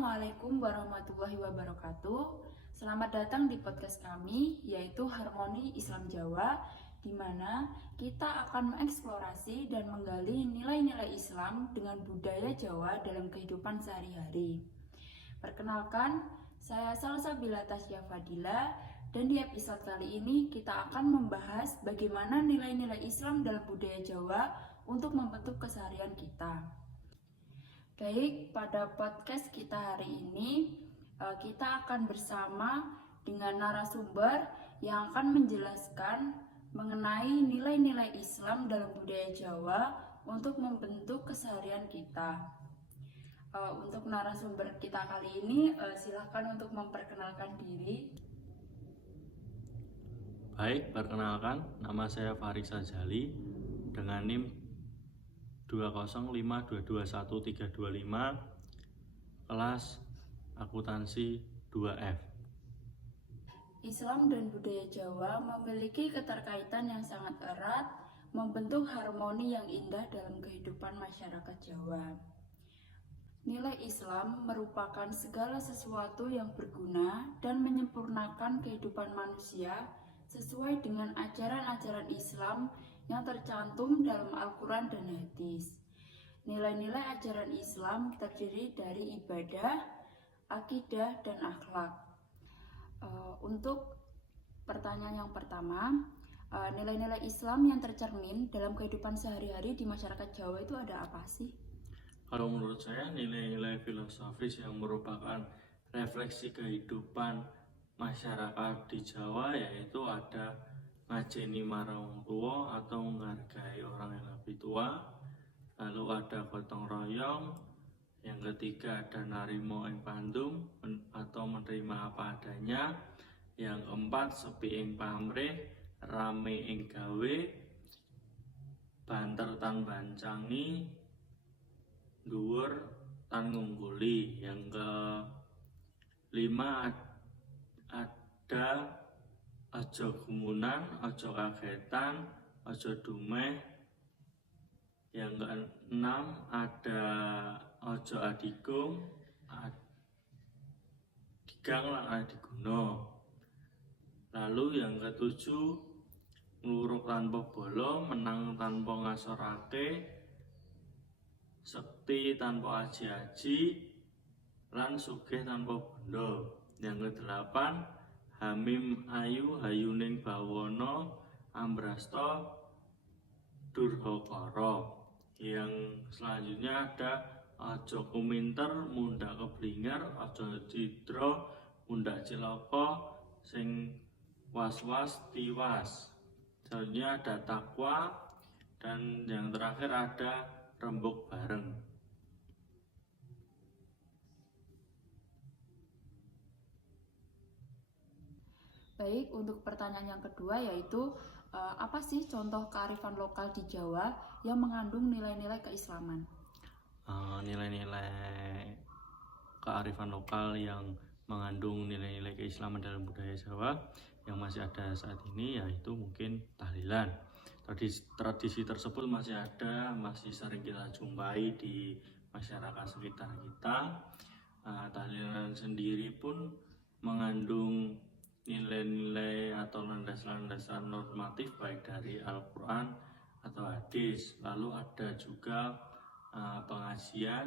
Assalamualaikum warahmatullahi wabarakatuh. Selamat datang di podcast kami, yaitu Harmoni Islam Jawa, di mana kita akan mengeksplorasi dan menggali nilai-nilai Islam dengan budaya Jawa dalam kehidupan sehari-hari. Perkenalkan, saya Salsabila Tasya Fadila, dan di episode kali ini kita akan membahas bagaimana nilai-nilai Islam dalam budaya Jawa untuk membentuk keseharian kita. Baik, pada podcast kita hari ini kita akan bersama dengan narasumber yang akan menjelaskan mengenai nilai-nilai Islam dalam budaya Jawa untuk membentuk keseharian kita. Untuk narasumber kita kali ini, silakan untuk memperkenalkan diri. Baik, perkenalkan, nama saya Faris Azali dengan NIM 205221325, kelas akuntansi 2F. Islam dan budaya Jawa memiliki keterkaitan yang sangat erat, membentuk harmoni yang indah dalam kehidupan masyarakat Jawa. Nilai Islam merupakan segala sesuatu yang berguna dan menyempurnakan kehidupan manusia sesuai dengan ajaran-ajaran Islam yang tercantum dalam Al-Quran dan Hadis. Nilai-nilai ajaran Islam terdiri dari ibadah, akidah, dan akhlak. Untuk pertanyaan yang pertama, nilai-nilai Islam yang tercermin dalam kehidupan sehari-hari di masyarakat Jawa itu ada apa sih? Kalau menurut saya, nilai-nilai filosofis yang merupakan refleksi kehidupan masyarakat di Jawa yaitu ada ngajeni marang tua atau menghargai orang yang lebih tua, lalu ada gotong royong, yang ketiga ada narimo ing pandum atau menerima apa adanya, yang keempat sepi ing pamrih, rame ing gawe, banter tan bancangi, dhuwur tan ngungguli. Yang kelima ada aja gumunan, aja kagetan, aja dumeh. Yang keenam ada aja adigung, adigang lan adiguna. Lalu yang ketujuh ngluruk tanpa bolo, menang tanpa ngasorake, sekti tanpa aji-aji, lan sugih tanpa bondo. Yang kedelapan hamim ayu hayuning bawana, ambrasta durhakara. Yang selanjutnya ada aja kuminter mundhak keblinger, aja cidra mundhak cilaka, sing was-was tiwas. Selanjutnya ada takwa, dan yang terakhir ada rembug bareng. Baik, untuk pertanyaan yang kedua yaitu apa sih contoh kearifan lokal di Jawa yang mengandung nilai-nilai keislaman? Nilai-nilai kearifan lokal yang mengandung nilai-nilai keislaman dalam budaya Jawa yang masih ada saat ini yaitu mungkin tahlilan. Tradisi tersebut masih ada, masih sering kita jumpai di masyarakat sekitar kita. Tahlilan sendiri pun mengandung nilai-nilai atau landasan-landasan normatif baik dari Al-Quran atau hadis. Lalu ada juga pengajian.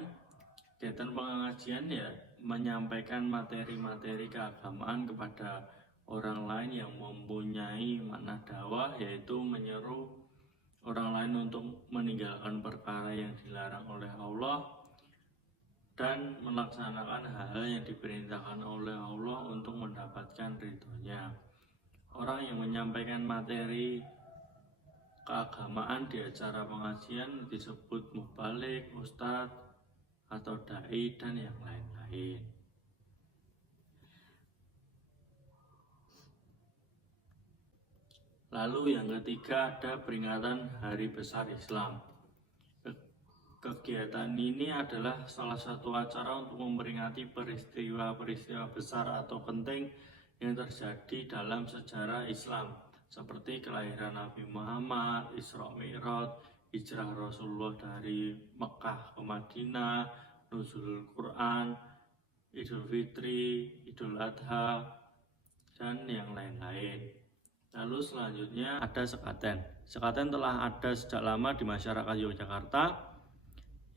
Kegiatan pengajian ya menyampaikan materi-materi keagamaan kepada orang lain yang mempunyai makna dakwah, yaitu menyeru orang lain untuk meninggalkan perkara yang dilarang oleh Allah dan melaksanakan hal-hal yang diperintahkan oleh Allah untuk mendapatkan ridhonya. Orang yang menyampaikan materi keagamaan di acara pengajian disebut mubalik, ustadz, atau dai, dan yang lain-lain. Lalu yang ketiga ada peringatan Hari Besar Islam. Kegiatan ini adalah salah satu acara untuk memperingati peristiwa-peristiwa besar atau penting yang terjadi dalam sejarah Islam, seperti kelahiran Nabi Muhammad, Isra Mi'raj, hijrah Rasulullah dari Mekah ke Madinah, nuzulul Quran, Idul Fitri, Idul Adha, dan yang lain-lain. Lalu selanjutnya ada sekaten. Sekaten telah ada sejak lama di masyarakat Yogyakarta,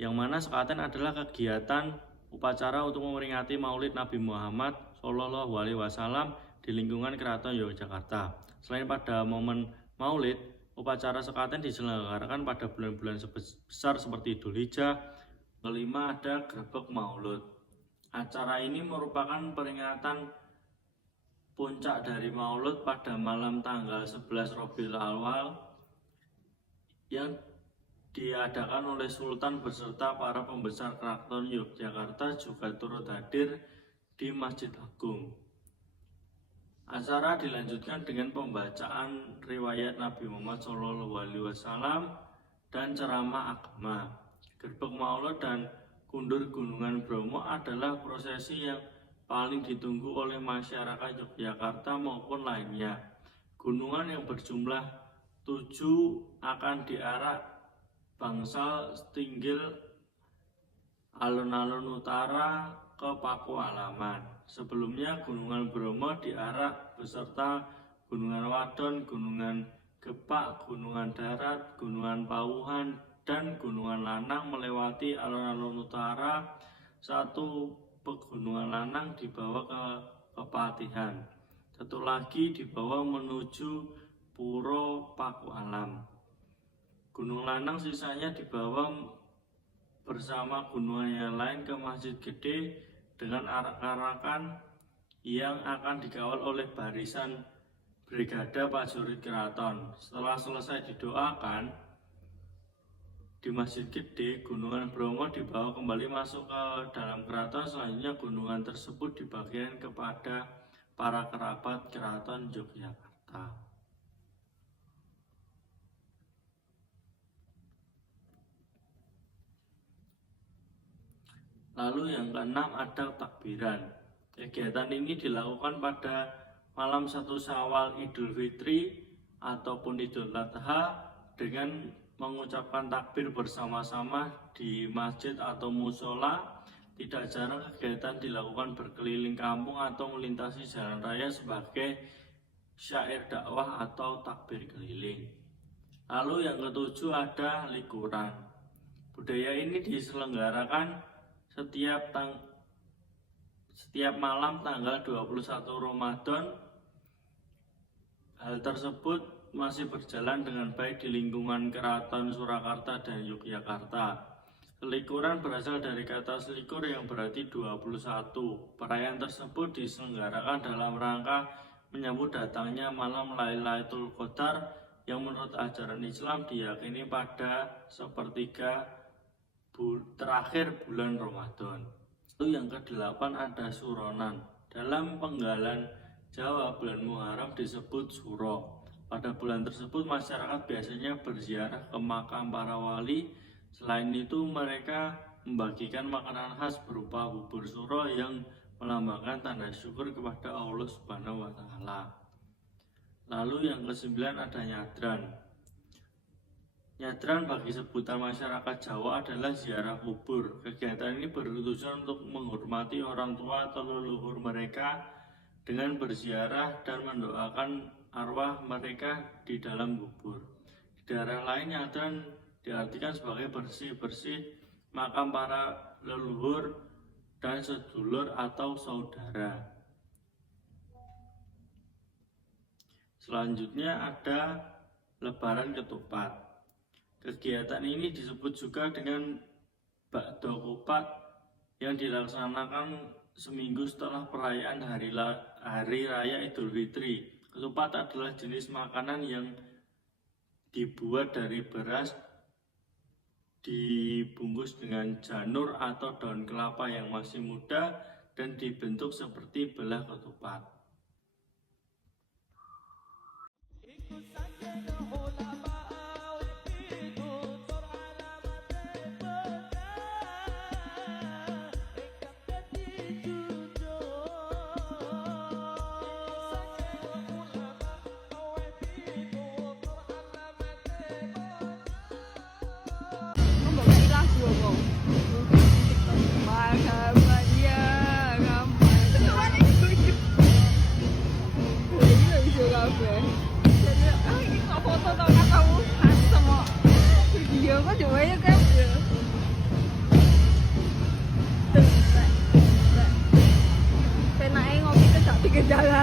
yang mana sekaten adalah kegiatan upacara untuk memperingati Maulid Nabi Muhammad Shallallahu Alaihi Wasallam di lingkungan Keraton Yogyakarta. Selain pada momen Maulid, upacara sekaten diselenggarakan pada bulan-bulan besar seperti Idul Hijjah. Kelima ada Grebek Maulud. Acara ini merupakan peringatan puncak dari Maulud pada malam tanggal 11 Rabiul Awal yang diadakan oleh Sultan beserta para pembesar Keraton Yogyakarta juga turut hadir di Masjid Agung. Acara dilanjutkan dengan pembacaan riwayat Nabi Muhammad SAW dan ceramah agama. Grebek Maulud dan Kundur Gunungan Bromo adalah prosesi yang paling ditunggu oleh masyarakat Yogyakarta maupun lainnya. Gunungan yang berjumlah 7 akan diarak bangsal setinggil alun-alun utara ke Pakualaman. Sebelumnya Gunungan Bromo diarak beserta Gunungan Wadon, Gunungan Gepak, Gunungan Darat, Gunungan Pauhan, dan Gunungan Lanang melewati alun-alun utara. Satu pegunungan Lanang dibawa ke Kepatihan, satu lagi dibawa menuju Puro Pakualam. Gunung Lanang sisanya dibawa bersama gunungan yang lain ke Masjid Gede dengan arak-arakan yang akan dikawal oleh barisan Brigada Prajurit Keraton. Setelah selesai didoakan di Masjid Gede, Gunungan Bromo dibawa kembali masuk ke dalam keraton. Selanjutnya gunungan tersebut dibagikan kepada para kerabat Keraton Yogyakarta. Lalu yang keenam ada takbiran. Kegiatan ini dilakukan pada malam 1 Syawal Idul Fitri ataupun Idul Adha dengan mengucapkan takbir bersama-sama di masjid atau musola. Tidak jarang kegiatan dilakukan berkeliling kampung atau melintasi jalan raya sebagai syair dakwah atau takbir keliling. Lalu yang ketujuh ada likuran. Budaya ini diselenggarakan setiap malam tanggal 21 Ramadan. Hal tersebut masih berjalan dengan baik di lingkungan Keraton Surakarta dan Yogyakarta. Selikuran berasal dari kata selikur yang berarti 21. Perayaan tersebut diselenggarakan dalam rangka menyambut datangnya malam Lailatul Qadar yang menurut ajaran Islam diyakini pada sepertiga terakhir bulan Ramadan. Lalu yang kedelapan ada suronan. Dalam penggalan Jawa, bulan Muharram disebut suro. Pada bulan tersebut masyarakat biasanya berziarah ke makam para wali. Selain itu mereka membagikan makanan khas berupa bubur suro yang melambangkan tanda syukur kepada Allah Subhanahu wa Ta'ala. Lalu yang kesembilan ada nyadran. Nyadran bagi sebutan masyarakat Jawa adalah ziarah kubur. Kegiatan ini bertujuan untuk menghormati orang tua atau leluhur mereka dengan berziarah dan mendoakan arwah mereka di dalam kubur. Di daerah lain nyadran diartikan sebagai bersih-bersih makam para leluhur dan sedulur atau saudara. Selanjutnya ada lebaran ketupat. Kegiatan ini disebut juga dengan bakdo kupat yang dilaksanakan seminggu setelah perayaan hari raya Idul Fitri. Ketupat adalah jenis makanan yang dibuat dari beras, dibungkus dengan janur atau daun kelapa yang masih muda dan dibentuk seperti belah ketupat. Marhaban ya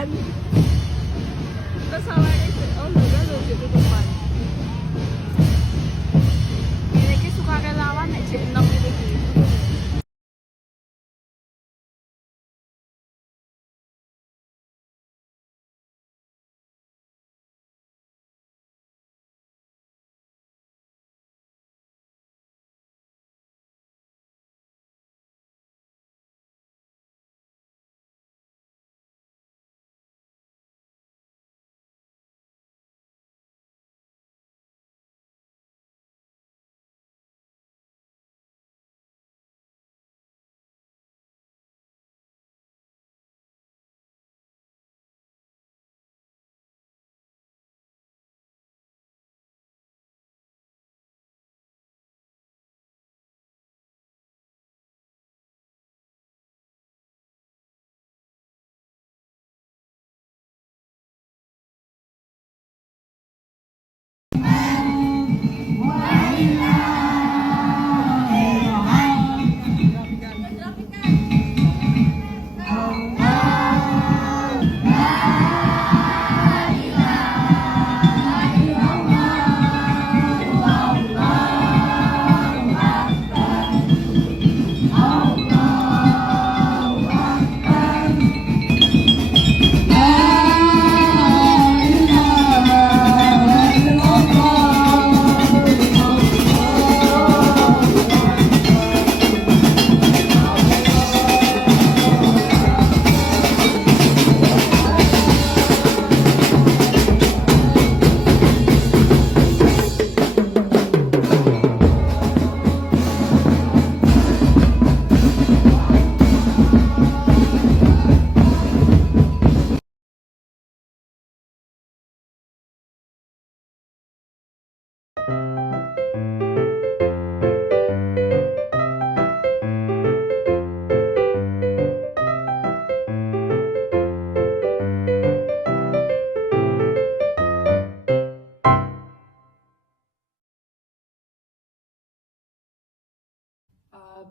tutupan. Terus awalnya oh enggak lho tutupan. Ini ki suka relawan nek jek 6 iki.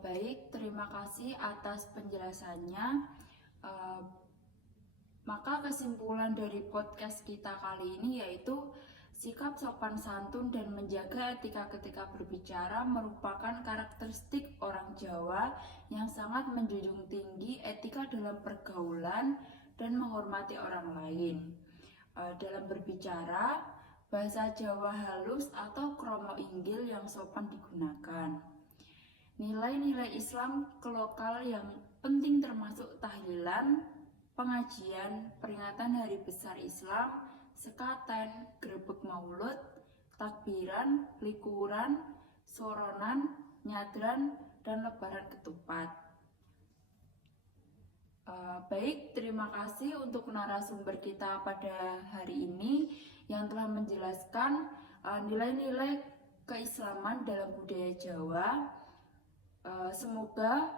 Baik, terima kasih atas penjelasannya. Eh, Maka kesimpulan dari podcast kita kali ini yaitu sikap sopan santun dan menjaga etika ketika berbicara merupakan karakteristik orang Jawa yang sangat menjunjung tinggi etika dalam pergaulan dan menghormati orang lain. Dalam berbicara, bahasa Jawa halus atau kromo inggil yang sopan digunakan. Nilai-nilai Islam kelokal yang penting termasuk tahlilan, pengajian, peringatan hari besar Islam, sekaten, grebeg maulud, takbiran, likuran, soronan, nyadran, dan lebaran ketupat. Baik, terima kasih untuk narasumber kita pada hari ini yang telah menjelaskan nilai-nilai keislaman dalam budaya Jawa. Semoga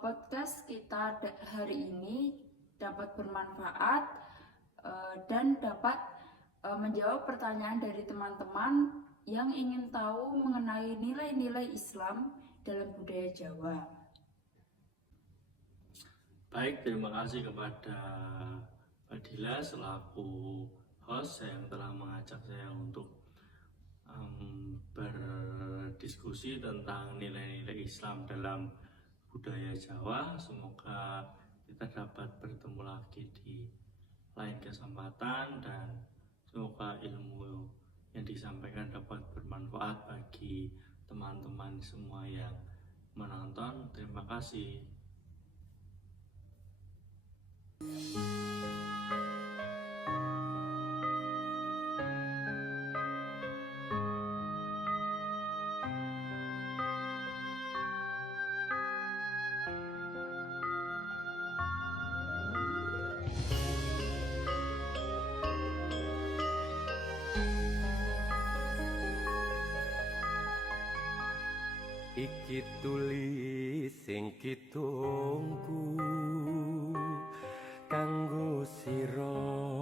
podcast kita hari ini dapat bermanfaat dan dapat menjawab pertanyaan dari teman-teman yang ingin tahu mengenai nilai-nilai Islam dalam budaya Jawa. Baik, terima kasih kepada Fadila selaku host yang telah mengajak saya untuk berdiskusi tentang nilai-nilai Islam dalam budaya Jawa. Semoga kita dapat bertemu lagi di lain kesempatan dan semoga ilmu yang disampaikan dapat bermanfaat bagi teman-teman semua yang menonton. Terima kasih. Iki tulis sing kitungku kanggo sira